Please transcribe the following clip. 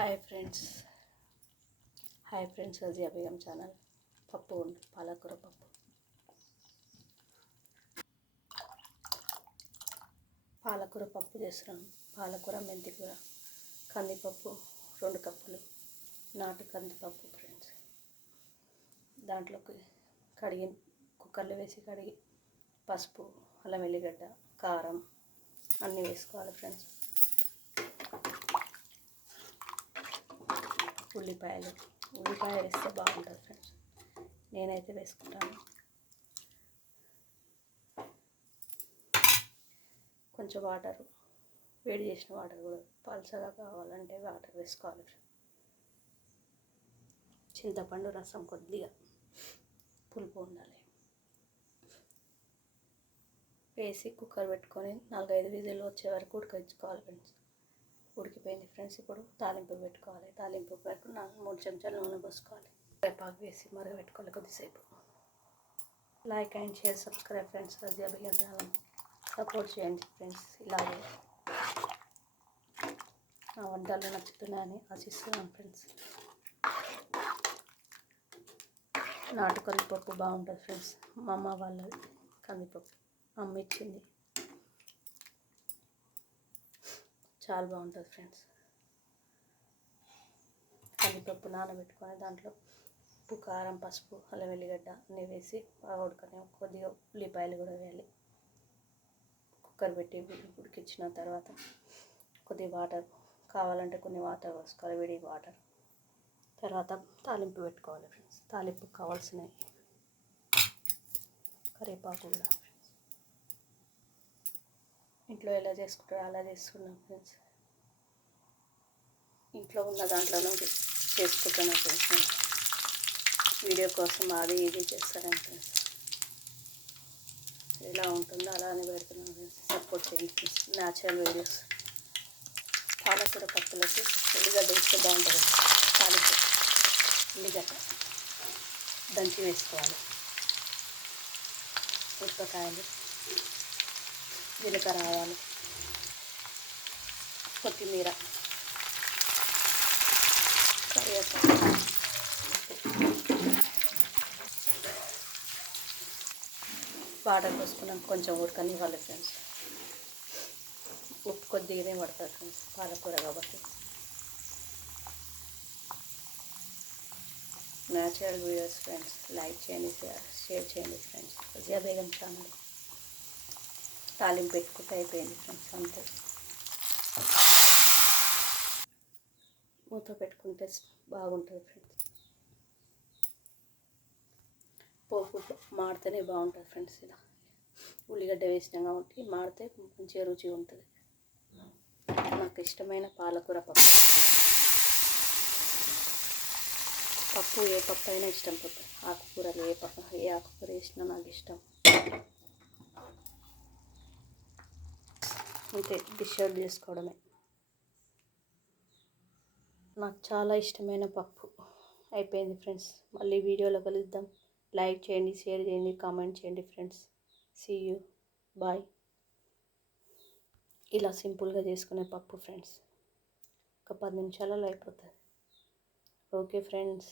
Hi friends hi friends Razia అభిగం channel పప్పు ఉంది పాలకూర పప్పు పాలకూర పప్పు చేస్తున్నాం. పాలకూర మెంతికూర కందిపప్పు రెండు కప్పులు. నాటు కందిపప్పు ఫ్రెండ్స్ దాంట్లోకి కడిగి కుక్కర్లో వేసి కడిగి పసుపు అల్లం వెల్లిగడ్డ కారం అన్నీ వేసుకోవాలి ఫ్రెండ్స్ ఉల్లిపాయలు. ఉల్లిపాయ వేస్తే బాగుంటుంది ఫ్రెండ్స్ నేనైతే వేసుకుంటాను. కొంచెం వాటర్ వేడి చేసిన వాటర్ కూడా. పల్చగా కావాలంటే వాటర్ వేసుకోవాలి చింతపండు రసం కొద్దిగా పులుపు ఉండాలి. వేసి కుక్కర్ పెట్టుకొని నాలుగైదు విజిల్లు వచ్చే వరకు ఉడకించుకోవాలి ఫ్రెండ్స్ ఉడికిపోయింది ఫ్రెండ్స్. ఇప్పుడు తాలింపు పెట్టుకోవాలి. తాలింపు వరకు నాలుగు మూడు చెంచాలు నూనె పోసుకోవాలి. కరివేపాకు వేసి మరగబెట్టుకోవాలి కొద్దిసేపు. Like and share subscribe friends Razia support చేయండి ఫ్రెండ్స్ ఇలాగే నా వంటలు నచ్చుతున్నాయని ఆశిస్తున్నాను ఫ్రెండ్స్ నాటు కందిపప్పు బాగుంటుంది ఫ్రెండ్స్ మా అమ్మ వాళ్ళది కందిపప్పు అమ్మ ఇచ్చింది. చాలా బాగుంటుంది ఫ్రెండ్స్. కందిపప్పు నానబెట్టుకొని దాంట్లో ఉప్పు కారం పసుపు అల్లం వెల్లిగడ్డ అన్నీ వేసి బాగా ఉడకని కొద్దిగా ఉల్లిపాయలు కూడా వేయాలి. కుక్కర్ పెట్టి ఉడికించిన తర్వాత కొద్దిగా వాటర్ కావాలంటే కొన్ని వాటర్ పోసుకోవాలి వేడి వాటర్. తర్వాత తాలింపు పెట్టుకోవాలి ఫ్రెండ్స్. తాలింపు కావాల్సినవి కరివేపాకు కూడా. ఇంట్లో ఎలా చేసుకుంటారో అలా చేసుకున్నాం ఫ్రెండ్స్. ఇంట్లో ఉన్న దాంట్లోనే చేసుకుంటున్నాం ఫ్రెండ్స్ వీడియో కోసం అది ఇది చేస్తాను ఫ్రెండ్స్. ఎలా ఉంటుందో అలానే పెడుతున్నాను ఫ్రెండ్స్. సపోర్ట్ చేయండి ఫ్రెండ్స్. Natural videos. పాలకూర పప్పులకి ఉల్లిగడ్డ వేస్తే బాగుంటుంది. పాలకూర. ఉల్లిగడ్డ దంచి వేసుకోవాలి. ఉప్పకాయలు జీలకర్ర ఆవాలు కొత్తిమీర కరివేపాకు. వాటర్ పోసుకున్నాం కొంచెం వాళ్ళ ఫ్రెండ్స్. ఉప్పు కొద్దిగానే పడుతుంది ఫ్రెండ్స్ పాలకూర కాబట్టి. న్యాచురల్ వీడియోస్ ఫ్రెండ్స్ లైక్ చేయండి షేర్ చేయండి ఫ్రెండ్స్ విజయ బేగం ఛానల్ తాలింపు పెట్టుకుంటే అయిపోయింది ఫ్రెండ్స్ అంతే. మూత పెట్టుకుంటే బాగుంటుంది ఫ్రెండ్స్. పోపు మాడితేనే బాగుంటుంది ఫ్రెండ్స్ ఇలా ఉల్లిగడ్డ వేసినా కాబట్టి మాడితే మంచిగా రుచి ఉంటుంది. నాకు ఇష్టమైన పాలకూర పప్పు. పప్పు ఏ పప్పు అయినా ఇష్టం పప్పు. ఆకుకూరలు ఏ పప్పు ఏ ఆకుకూర వేసినా నాకు ఇష్టం. అంతే డిష్ అవుట్ చేసుకోవడమే. నాకు చాలా ఇష్టమైన పప్పు. అయిపోయింది ఫ్రెండ్స్. మళ్ళీ వీడియోలో కలుద్దాం. లైక్ చేయండి షేర్ చేయండి కామెంట్ చేయండి ఫ్రెండ్స్. సీ యూ బాయ్ ఇలా సింపుల్గా చేసుకునే పప్పు ఫ్రెండ్స్. ఒక పది నిమిషాలలో అయిపోతుంది ఓకే ఫ్రెండ్స్.